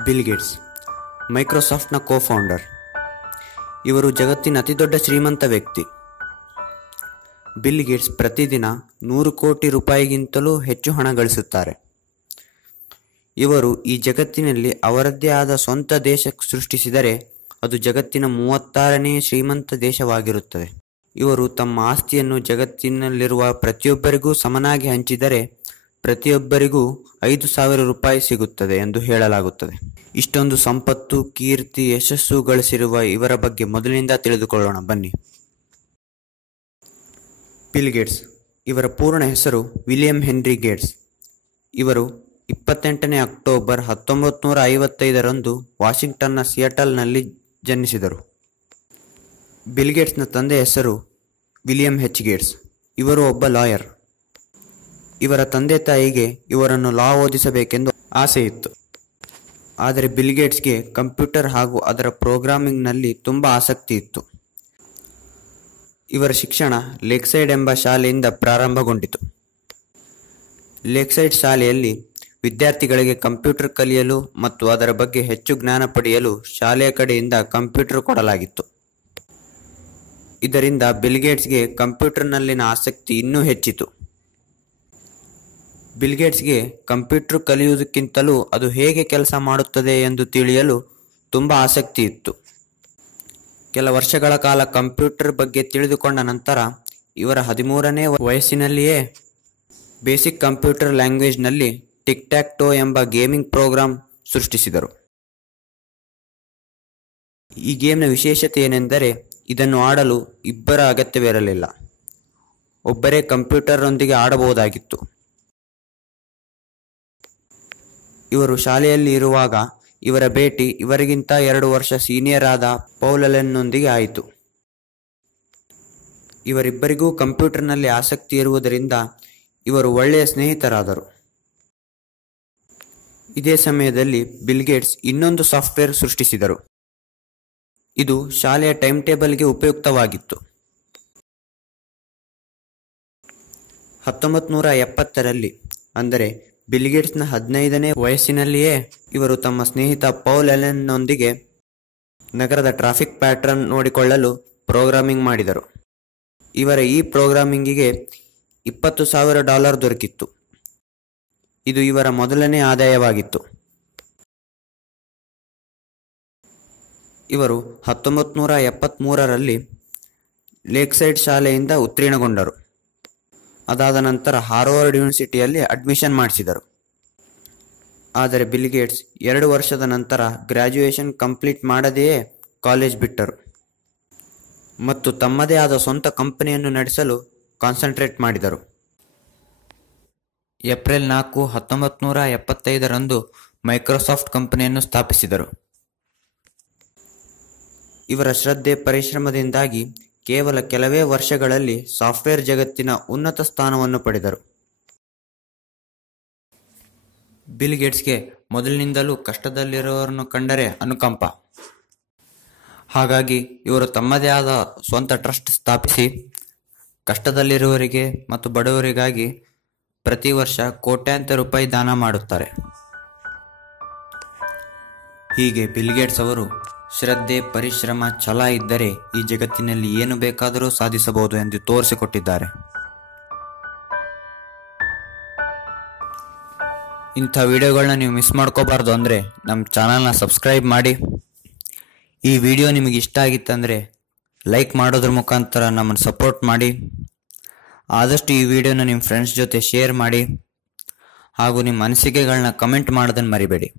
Bill Gates ಮೈಕ್ರೋಸಾಫ್ಟ್ನ ಕೋ-ಫೌಂಡರ್. ಇವರು ಜಗತ್ತಿನ ಅತಿದೊಡ್ಡ ಶ್ರೀಮಂತ ವ್ಯಕ್ತಿ. ಬಿಲ್ ಗೇಟ್ಸ್ ಪ್ರತಿದಿನ 100 ಕೋಟಿ ರೂಪಾಯಿಗಿಂತಲೂ ಹೆಚ್ಚು ಹಣ ಗಳಿಸುತ್ತಾರೆ. ಇವರು ಈ ಜಗತ್ತಿನಲ್ಲಿ ಅವರದ್ದೇ ಆದ ಸ್ವಂತ ದೇಶ ಸೃಷ್ಟಿಸಿದರೆ ಅದು ಜಗತ್ತಿನ 36ನೇ ಶ್ರೀಮಂತ ದೇಶವಾಗಿರುತ್ತದೆ. ಇವರು ತಮ್ಮ ಆಸ್ತಿಯನ್ನು ಜಗತ್ತಿನಲ್ಲಿರುವ ಪ್ರತಿಯೊಬ್ಬರಿಗೂ ಸಮನಾಗಿ ಹಂಚಿದರೆ ಪ್ರತಿಯೊಬ್ಬರಿಗೂ 5,000 ರೂಪಾಯಿ ಸಿಗುತ್ತದೆ ಎಂದು ಹೇಳಲಾಗುತ್ತದೆ. ಇಷ್ಟೊಂದು ಸಂಪತ್ತು, ಕೀರ್ತಿ, ಯಶಸ್ಸು ಗಳಿಸಿರುವ ಇವರ ಬಗ್ಗೆ ಮೊದಲಿನಿಂದ ತಿಳಿದುಕೊಳ್ಳೋಣ ಬನ್ನಿ. ಬಿಲ್ ಗೇಟ್ಸ್ ಇವರ ಪೂರ್ಣ ಹೆಸರು ವಿಲಿಯಂ ಹೆನ್ರಿ ಗೇಟ್ಸ್. ಇವರು 28ನೇ ಅಕ್ಟೋಬರ್ 1955ರಂದು ವಾಷಿಂಗ್ಟನ್ನ ಸಿಯಾಟಲ್ನಲ್ಲಿ ಜನಿಸಿದರು. ಬಿಲ್ ಗೇಟ್ಸ್ನ ತಂದೆ ಹೆಸರು ವಿಲಿಯಂ ಎಚ್ ಗೇಟ್ಸ್. ಇವರು ಒಬ್ಬ ಲಾಯರ್. ಇವರ ತಂದೆ ತಾಯಿಗೆ ಇವರನ್ನು ಲಾ ಓದಿಸಬೇಕೆಂದು ಆಸೆ ಇತ್ತು. ಆದರೆ ಬಿಲ್ ಗೇಟ್ಸ್ಗೆ ಕಂಪ್ಯೂಟರ್ ಹಾಗೂ ಅದರ ಪ್ರೋಗ್ರಾಮಿಂಗ್ನಲ್ಲಿ ತುಂಬ ಆಸಕ್ತಿ ಇತ್ತು. ಇವರ ಶಿಕ್ಷಣ ಲೇಕ್ಸೈಡ್ ಎಂಬ ಶಾಲೆಯಿಂದ ಪ್ರಾರಂಭಗೊಂಡಿತು. ಲೇಕ್ಸೈಡ್ ಶಾಲೆಯಲ್ಲಿ ವಿದ್ಯಾರ್ಥಿಗಳಿಗೆ ಕಂಪ್ಯೂಟರ್ ಕಲಿಯಲು ಮತ್ತು ಅದರ ಬಗ್ಗೆ ಹೆಚ್ಚು ಜ್ಞಾನ ಪಡೆಯಲು ಶಾಲೆಯ ಕಡೆಯಿಂದ ಕಂಪ್ಯೂಟರ್ ಕೊಡಲಾಗಿತ್ತು. ಇದರಿಂದ ಬಿಲ್ ಗೇಟ್ಸ್ಗೆ ಕಂಪ್ಯೂಟರ್ನಲ್ಲಿನ ಆಸಕ್ತಿ ಇನ್ನೂ ಹೆಚ್ಚಿತು. ಬಿಲ್ ಗೇಟ್ಸ್ಗೆ ಕಂಪ್ಯೂಟರ್ ಕಲಿಯುವುದಕ್ಕಿಂತಲೂ ಅದು ಹೇಗೆ ಕೆಲಸ ಮಾಡುತ್ತದೆ ಎಂದು ತಿಳಿಯಲು ತುಂಬ ಆಸಕ್ತಿ ಇತ್ತು. ಕೆಲ ವರ್ಷಗಳ ಕಾಲ ಕಂಪ್ಯೂಟರ್ ಬಗ್ಗೆ ತಿಳಿದುಕೊಂಡ ನಂತರ ಇವರ 13ನೇ ವಯಸ್ಸಿನಲ್ಲಿಯೇ ಬೇಸಿಕ್ ಕಂಪ್ಯೂಟರ್ ಲ್ಯಾಂಗ್ವೇಜ್ನಲ್ಲಿ ಟಿಕ್ ಟ್ಯಾಕ್ ಟೋ ಎಂಬ ಗೇಮಿಂಗ್ ಪ್ರೋಗ್ರಾಂ ಸೃಷ್ಟಿಸಿದರು. ಈ ಗೇಮ್ನ ವಿಶೇಷತೆ ಏನೆಂದರೆ ಇದನ್ನು ಆಡಲು ಇಬ್ಬರ ಅಗತ್ಯವಿರಲಿಲ್ಲ, ಒಬ್ಬರೇ ಕಂಪ್ಯೂಟರ್ನೊಂದಿಗೆ ಆಡಬಹುದಾಗಿತ್ತು. ಇವರು ಶಾಲೆಯಲ್ಲಿ ಇರುವಾಗ ಇವರ ಭೇಟಿ ಇವರಿಗಿಂತ 2 ವರ್ಷ ಸೀನಿಯರ್ ಆದ ಪೌಲ್ ಅಲೆನ್ನೊಂದಿಗೆ ಆಯಿತು. ಇವರಿಬ್ಬರಿಗೂ ಕಂಪ್ಯೂಟರ್ನಲ್ಲಿ ಆಸಕ್ತಿ ಇರುವುದರಿಂದ ಇವರು ಒಳ್ಳೆಯ ಸ್ನೇಹಿತರಾದರು. ಇದೇ ಸಮಯದಲ್ಲಿ ಬಿಲ್ ಗೇಟ್ಸ್ ಇನ್ನೊಂದು ಸಾಫ್ಟ್ವೇರ್ ಸೃಷ್ಟಿಸಿದರು. ಇದು ಶಾಲೆಯ ಟೈಮ್ ಟೇಬಲ್ಗೆ ಉಪಯುಕ್ತವಾಗಿತ್ತು. 1970ರಲ್ಲಿ ಅಂದರೆ ಬಿಲ್ ಗೇಟ್ಸ್ನ 15ನೇ ವಯಸ್ಸಿನಲ್ಲಿಯೇ ಇವರು ತಮ್ಮ ಸ್ನೇಹಿತ ಪೌಲ್ ಅಲೆನ್ನೊಂದಿಗೆ ನಗರದ ಟ್ರಾಫಿಕ್ ಪ್ಯಾಟರ್ನ್ ನೋಡಿಕೊಳ್ಳಲು ಪ್ರೋಗ್ರಾಮಿಂಗ್ ಮಾಡಿದರು. ಇವರ ಈ ಪ್ರೋಗ್ರಾಮಿಂಗಿಗೆ $20,000 ದೊರಕಿತ್ತು. ಇದು ಇವರ ಮೊದಲನೇ ಆದಾಯವಾಗಿತ್ತು. ಇವರು 1973ರಲ್ಲಿ ಲೇಕ್ಸೈಡ್ ಶಾಲೆಯಿಂದ ಉತ್ತೀರ್ಣಗೊಂಡರು. ಅದಾದ ನಂತರ ಹಾರ್ವರ್ಡ್ ಯೂನಿವರ್ಸಿಟಿಯಲ್ಲಿ ಅಡ್ಮಿಷನ್ ಮಾಡಿಸಿದರು. ಆದರೆ ಬಿಲ್ ಗೇಟ್ಸ್ 2 ವರ್ಷದ ನಂತರ ಗ್ರ್ಯಾಜುಯೇಷನ್ ಕಂಪ್ಲೀಟ್ ಮಾಡದೆಯೇ ಕಾಲೇಜ್ ಬಿಟ್ಟರು ಮತ್ತು ತಮ್ಮದೇ ಆದ ಸ್ವಂತ ಕಂಪನಿಯನ್ನು ನಡೆಸಲು ಕಾನ್ಸಂಟ್ರೇಟ್ ಮಾಡಿದರು. ಏಪ್ರಿಲ್ 4, 1975ರಂದು ಮೈಕ್ರೋಸಾಫ್ಟ್ ಕಂಪನಿಯನ್ನು ಸ್ಥಾಪಿಸಿದರು. ಇವರ ಶ್ರದ್ಧೆ, ಪರಿಶ್ರಮದಿಂದಾಗಿ ಕೇವಲ ಕೆಲವೇ ವರ್ಷಗಳಲ್ಲಿ ಸಾಫ್ಟ್ವೇರ್ ಜಗತ್ತಿನ ಉನ್ನತ ಸ್ಥಾನವನ್ನು ಪಡೆದರು. ಬಿಲ್ ಗೇಟ್ಸ್ಗೆ ಮೊದಲಿನಿಂದಲೂ ಕಷ್ಟದಲ್ಲಿರುವವರನ್ನು ಕಂಡರೆ ಅನುಕಂಪ. ಹಾಗಾಗಿ ಇವರು ತಮ್ಮದೇ ಆದ ಸ್ವಂತ ಟ್ರಸ್ಟ್ ಸ್ಥಾಪಿಸಿ ಕಷ್ಟದಲ್ಲಿರುವವರಿಗೆ ಮತ್ತು ಬಡವರಿಗಾಗಿ ಪ್ರತಿ ವರ್ಷ ಕೋಟ್ಯಾಂತರ ರೂಪಾಯಿ ದಾನ ಮಾಡುತ್ತಾರೆ. ಹೀಗೆ ಬಿಲ್ ಗೇಟ್ಸ್ ಅವರು ಶ್ರದ್ಧೆ, ಪರಿಶ್ರಮ, ಛಲ ಇದ್ದರೆ ಈ ಜಗತ್ತಿನಲ್ಲಿ ಏನು ಬೇಕಾದರೂ ಸಾಧಿಸಬಹುದು ಎಂದು ತೋರಿಸಿಕೊಟ್ಟಿದ್ದಾರೆ. ಇಂಥ ವಿಡಿಯೋಗಳನ್ನ ನೀವು ಮಿಸ್ ಮಾಡ್ಕೋಬಾರ್ದು ಅಂದರೆ ನಮ್ಮ ಚಾನಲ್ನ ಸಬ್ಸ್ಕ್ರೈಬ್ ಮಾಡಿ. ಈ ವಿಡಿಯೋ ನಿಮಗೆ ಇಷ್ಟ ಆಗಿತ್ತಂದರೆ ಲೈಕ್ ಮಾಡೋದ್ರ ಮುಖಾಂತರ ನಮ್ಮನ್ನು ಸಪೋರ್ಟ್ ಮಾಡಿ. ಆದಷ್ಟು ಈ ವಿಡಿಯೋನ ನಿಮ್ಮ ಫ್ರೆಂಡ್ಸ್ ಜೊತೆ ಶೇರ್ ಮಾಡಿ ಹಾಗೂ ನಿಮ್ಮ ಅನಿಸಿಕೆಗಳನ್ನ ಕಮೆಂಟ್ ಮಾಡೋದನ್ನು ಮರಿಬೇಡಿ.